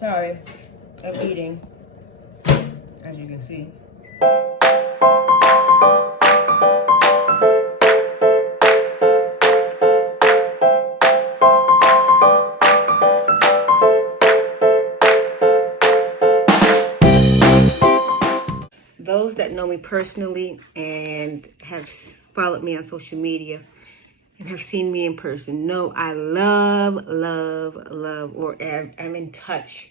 Sorry, I'm eating, as you can see. Those that know me personally and have followed me on social media and have seen me in person know I love, or am in touch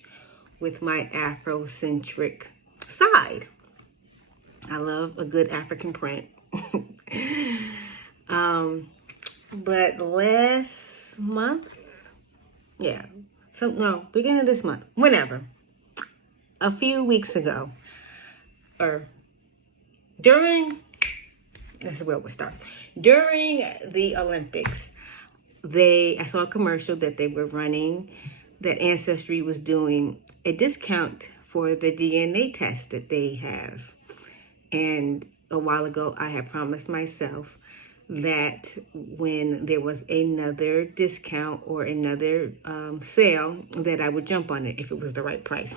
with my Afrocentric side. I love a good African print. But last month, beginning of this month, a few weeks ago, or this is where we'll start. During the Olympics, I saw a commercial that they were running, that Ancestry was doing a discount for the DNA test that they have. And a while ago, I had promised myself that when there was another discount or another sale, that I would jump on it if it was the right price.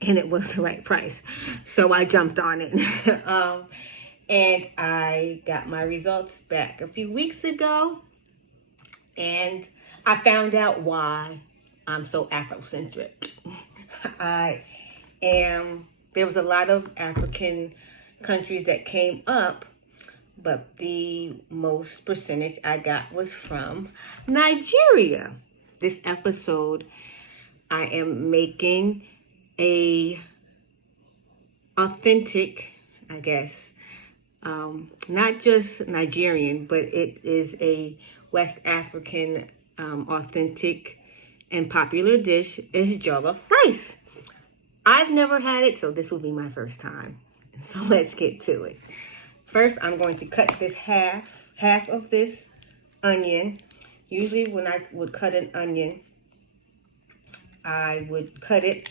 And it was the right price. So I jumped on it. And I got my results back a few weeks ago. And I found out why I'm so Afrocentric. There was a lot of African countries that came up, but the most percentage I got was from Nigeria. This episode, I am making a authentic, I guess, not just Nigerian, but it is a West African authentic and popular dish is jollof rice. I've never had it, so this will be my first time. So let's get to it. First, I'm going to cut this half of this onion. Usually when I would cut an onion, I would cut it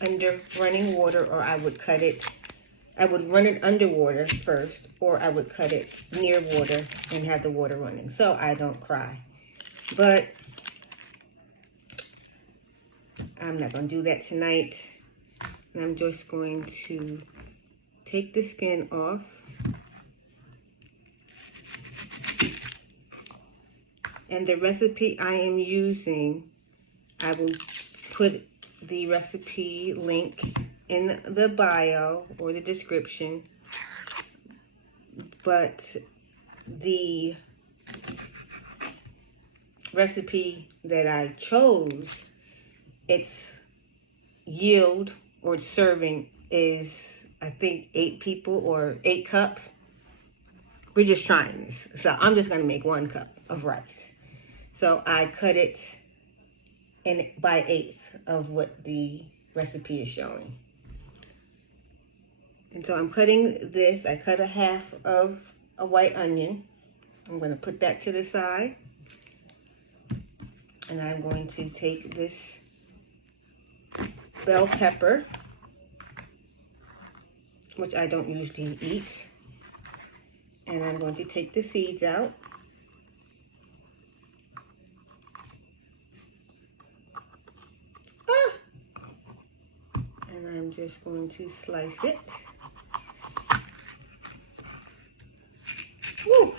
under running water, or I would run it under water first, or I would cut it near water and have the water running so I don't cry. But I'm not going to do that tonight. And I'm just going to take the skin off. And the recipe I am using, I will put the recipe link in the bio or the description. But the recipe that I chose, its yield or its serving is, I think, 8 people or 8 cups. We're just trying this. So I'm just going to make 1 cup of rice. So I cut it by 1/8 of what the recipe is showing. And so I'm cutting this. I cut a half of a white onion. I'm going to put that to the side. And I'm going to take this bell pepper, which I don't usually eat. And I'm going to take the seeds out. And I'm just going to slice it. Woo!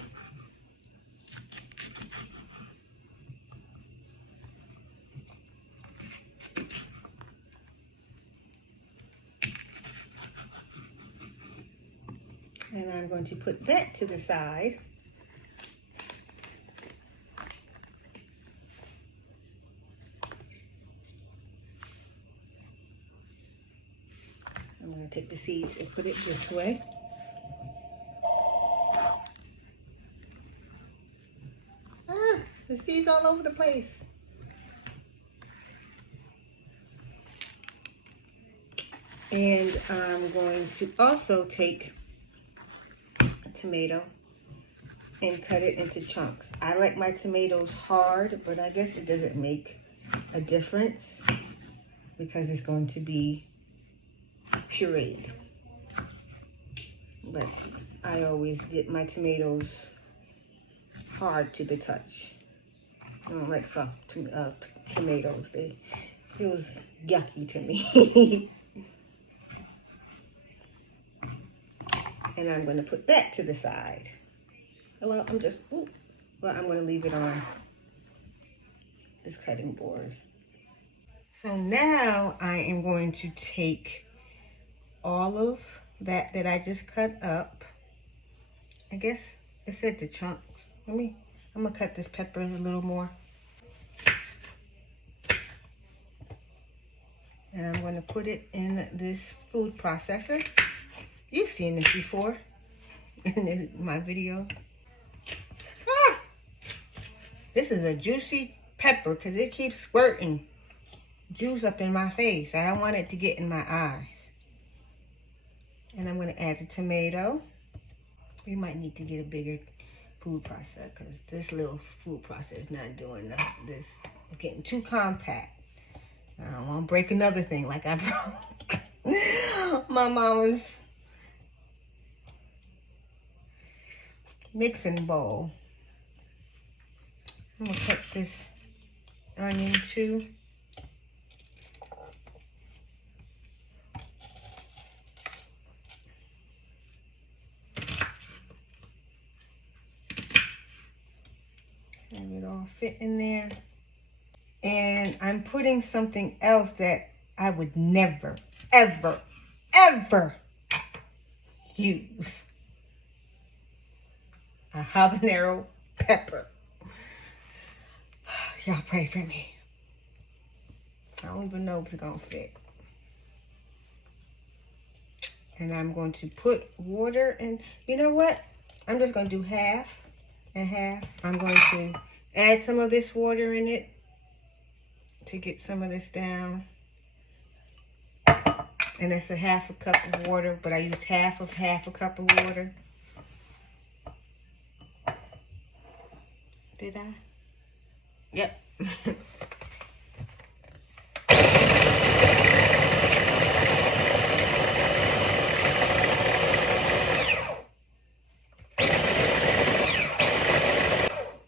And I'm going to put that to the side. I'm going to take the seeds and put it this way. The seeds all over the place. And I'm going to also take a tomato and cut it into chunks. I like my tomatoes hard, but I guess it doesn't make a difference because it's going to be pureed. But I always get my tomatoes hard to the touch. I don't like soft tomatoes. They feels yucky to me. And I'm going to put that to the side. Well, I'm going to leave it on this cutting board. So now I am going to take all of that I just cut up. I guess it said the chunks. I'm gonna cut this pepper a little more. And I'm gonna put it in this food processor. You've seen this before in my video. This is a juicy pepper because it keeps squirting juice up in my face. I don't want it to get in my eyes. And I'm going to add the tomato. We might need to get a bigger food processor because this little food processor is not doing nothing. This is getting too compact. I don't want to break another thing like I broke my mama's mixing bowl. I'm going to cut this onion too. Have it all fit in there. And I'm putting something else that I would never, ever, ever use. A habanero pepper. Y'all pray for me. I don't even know if it's gonna fit. And I'm going to put water in. You know what? I'm just gonna do half and half. I'm going to add some of this water in it to get some of this down. And it's a half a cup of water, but I used half a cup of water. Did I? Yep.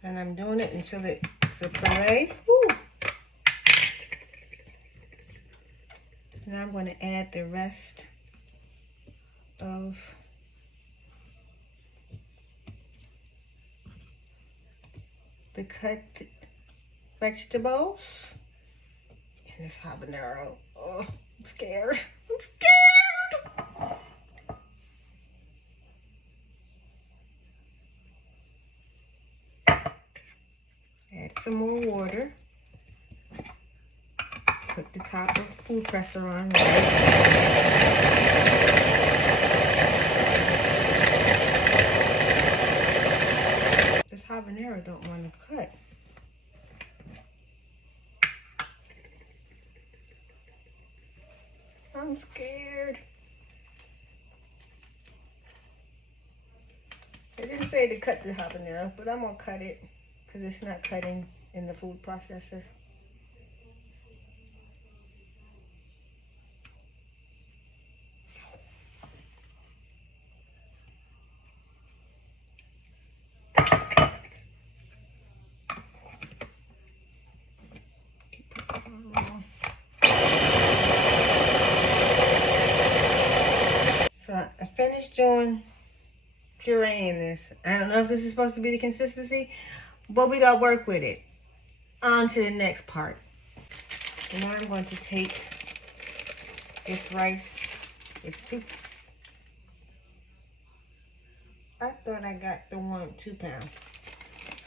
And I'm doing it until it's a puree. Woo. Now I'm going to add the rest of the cut vegetables and this habanero. Oh, I'm scared. I'm scared. Add some more water. Put the top of the food presser on. This habanero don't want to cut. I'm scared. It didn't say to cut the habanero, but I'm gonna cut it because it's not cutting in the food processor. So I finished doing pureeing this. I don't know if this is supposed to be the consistency, but we gotta work with it. On to the next part. And now I'm going to take this rice. It's I thought I got the 2 pounds.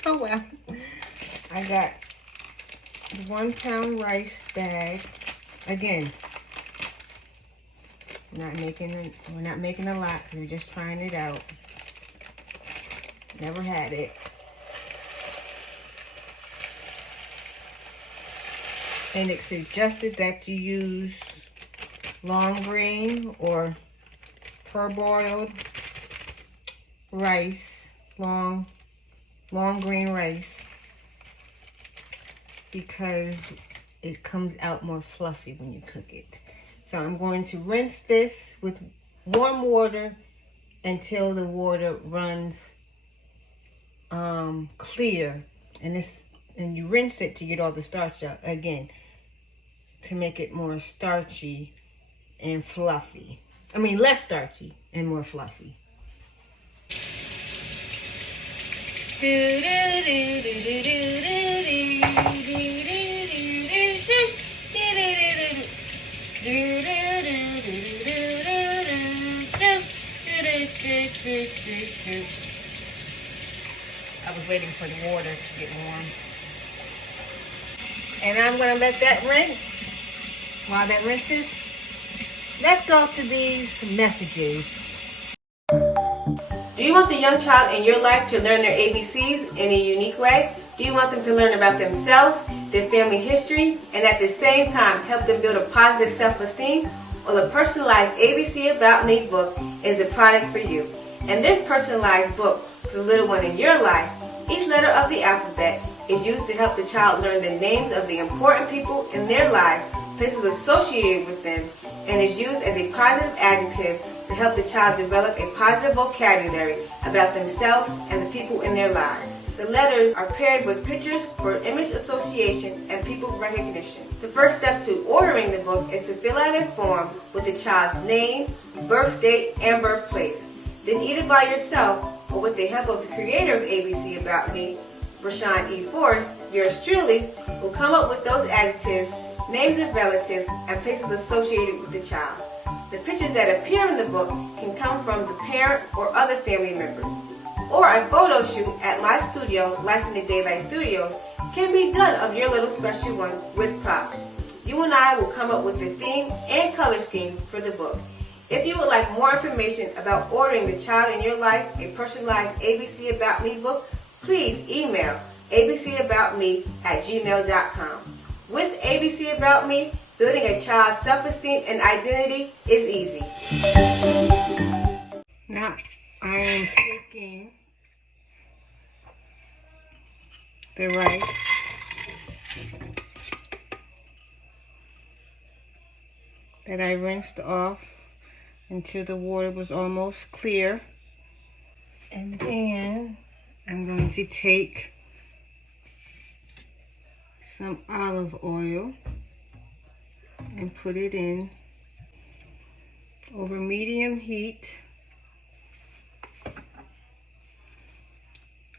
Oh well. I got the 1 pound rice bag. Again, we're not making a lot because we're just trying it out. Never had it. And it's suggested that you use long grain or parboiled rice, long grain rice, because it comes out more fluffy when you cook it. So I'm going to rinse this with warm water until the water runs clear, and you rinse it to get all the starch out. Again, to make it more starchy and fluffy. I mean, less starchy and more fluffy. I was waiting for the water to get warm. And I'm going to let that rinse. While that rinses, let's go to these messages. Do you want the young child in your life to learn their ABCs in a unique way? Do you want them to learn about themselves, their family history, and at the same time help them build a positive self-esteem? Well, the personalized ABC About Me book is the product for you. And this personalized book for the little one in your life, each letter of the alphabet is used to help the child learn the names of the important people in their life, places associated with them, and is used as a positive adjective to help the child develop a positive vocabulary about themselves and the people in their lives. The letters are paired with pictures for image association and people recognition. The first step to ordering the book is to fill out a form with the child's name, birth date, and birthplace. Then either by yourself or with the help of the creator of ABC About Me, Rashawn E. Forrest, yours truly, will come up with those adjectives, names of relatives, and places associated with the child. The pictures that appear in the book can come from the parent or other family members. Or a photo shoot at my studio, Life in the Daylight Studios, can be done of your little special one with props. You and I will come up with the theme and color scheme for the book. If you would like more information about ordering the child in your life a personalized ABC About Me book, please email abcaboutme@gmail.com. With ABC About Me, building a child's self-esteem and identity is easy. Now I am taking the rice that I rinsed off until the water was almost clear. And then I'm going to take some olive oil and put it in over medium heat.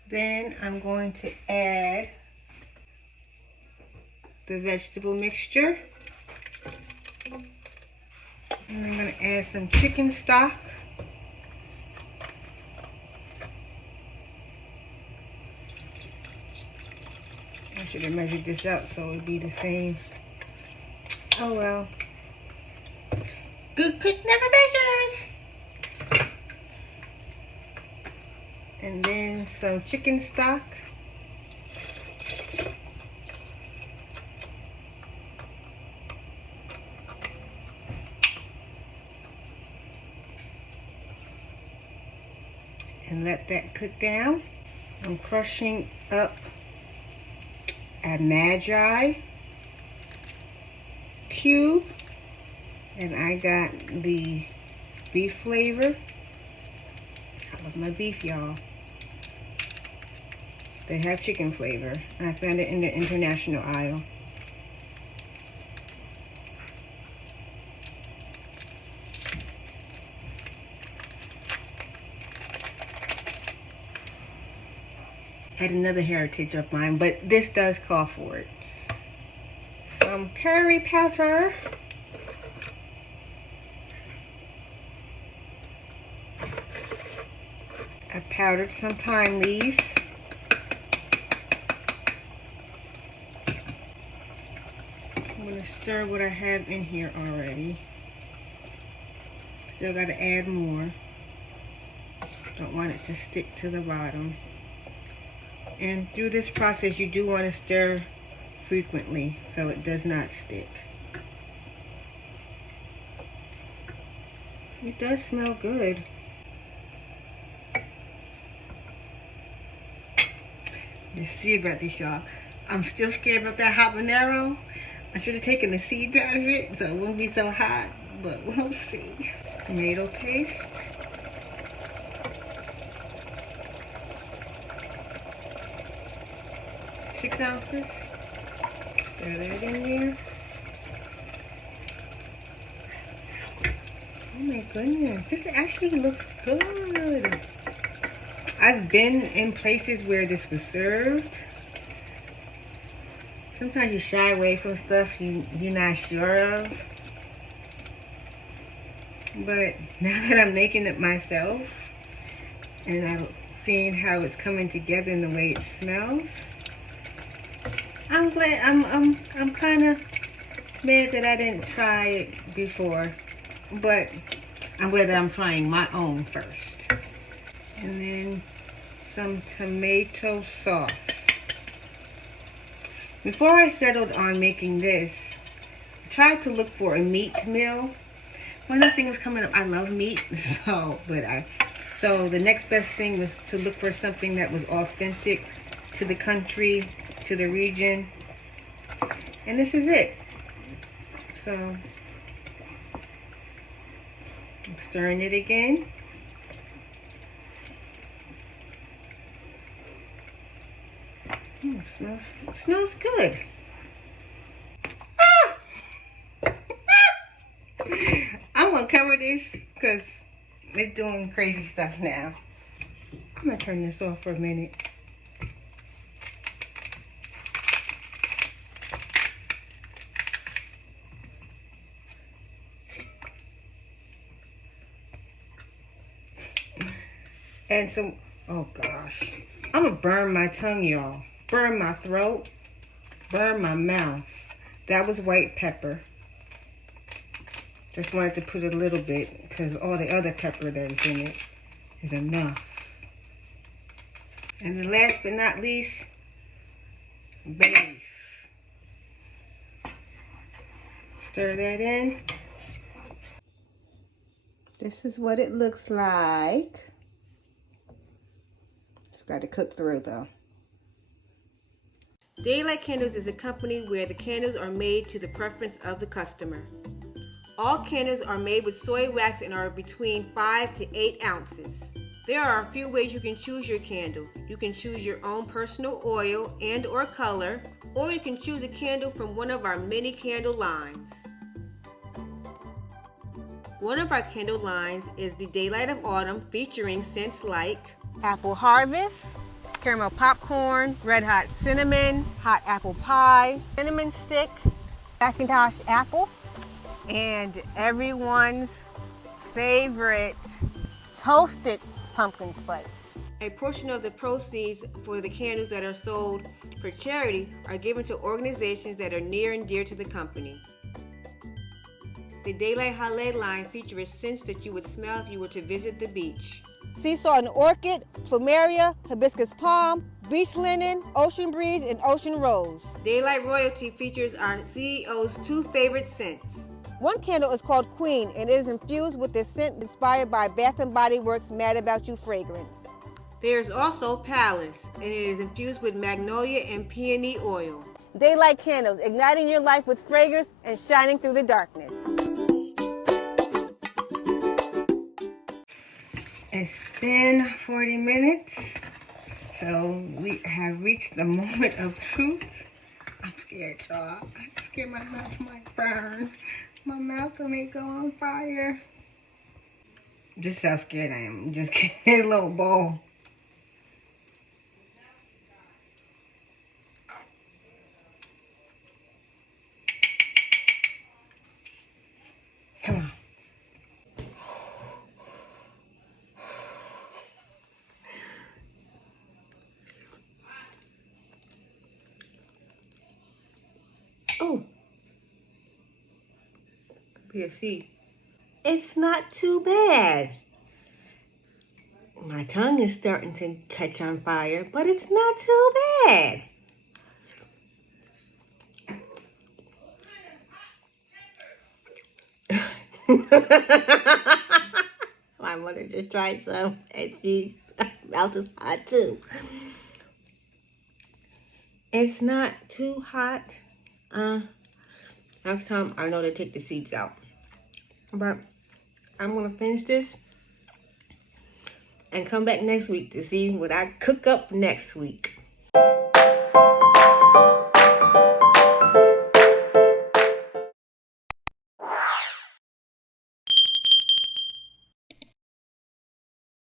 Then I'm going to add the vegetable mixture. And I'm going to add some chicken stock. I should have measured this out so it would be the same. Oh well. Good cook never measures. And then some chicken stock. And let that cook down. I'm crushing up a Magi cube, and I got the beef flavor. I love my beef, y'all. They have chicken flavor, and I found it in the international aisle. Had another heritage of mine, but this does call for it. Some curry powder. I powdered some thyme leaves. I'm going to stir what I have in here already. Still got to add more. Don't want it to stick to the bottom. And through this process, you do want to stir frequently so it does not stick. It does smell good. Let's see about this, y'all. I'm still scared about that habanero. I should have taken the seeds out of it so it wouldn't be so hot, but we'll see. Tomato paste. Six ounces. Stir that in there. Oh my goodness, this actually looks good. I've been in places where this was served. Sometimes you shy away from stuff you're not sure of. But now that I'm making it myself and I'm seeing how it's coming together and the way it smells, I'm glad. I'm kind of mad that I didn't try it before, but I'm glad that I'm trying my own first. And then some tomato sauce. Before I settled on making this, I tried to look for a meat meal. Well, nothing was coming up. I love meat, so the next best thing was to look for something that was authentic to the country, to the region, and this is it. So I'm stirring it again. Smells good. I'm gonna cover this because they're doing crazy stuff now. I'm gonna turn this off for a minute. And some, oh gosh, I'm gonna burn my tongue, y'all. Burn my throat, burn my mouth. That was white pepper. Just wanted to put a little bit because all the other pepper that is in it is enough. And then last but not least, bay leaf. Stir that in. This is what it looks like. It's got to cook through though. Daylight Candles is a company where the candles are made to the preference of the customer. All candles are made with soy wax and are between 5 to 8 ounces. There are a few ways you can choose your candle. You can choose your own personal oil and or color, or you can choose a candle from one of our many candle lines. One of our candle lines is the Daylight of Autumn, featuring scents like Apple Harvest, Caramel Popcorn, Red Hot Cinnamon, Hot Apple Pie, Cinnamon Stick, Macintosh Apple, and everyone's favorite Toasted Pumpkin Spice. A portion of the proceeds for the candles that are sold for charity are given to organizations that are near and dear to the company. The Daylight Hale line features scents that you would smell if you were to visit the beach. Seesaw and Orchid, Plumeria, Hibiscus Palm, Beach Linen, Ocean Breeze, and Ocean Rose. Daylight Royalty features our CEO's 2 favorite scents. One candle is called Queen, and it is infused with the scent inspired by Bath & Body Works' Mad About You fragrance. There's also Palace, and it is infused with magnolia and peony oil. Daylight Candles, igniting your life with fragrance and shining through the darkness. It's been 40 minutes, so we have reached the moment of truth. I'm scared, y'all. I'm scared my mouth might burn. My mouth may go on fire. This is how scared I am. I'm just getting a little bowl. Come on. Oh. Here, see. It's not too bad. My tongue is starting to catch on fire, but it's not too bad. My mother just tried some, and she's mouth is hot too. It's not too hot. Next time I know to take the seeds out. But I'm gonna finish this and come back next week to see what I cook up next week.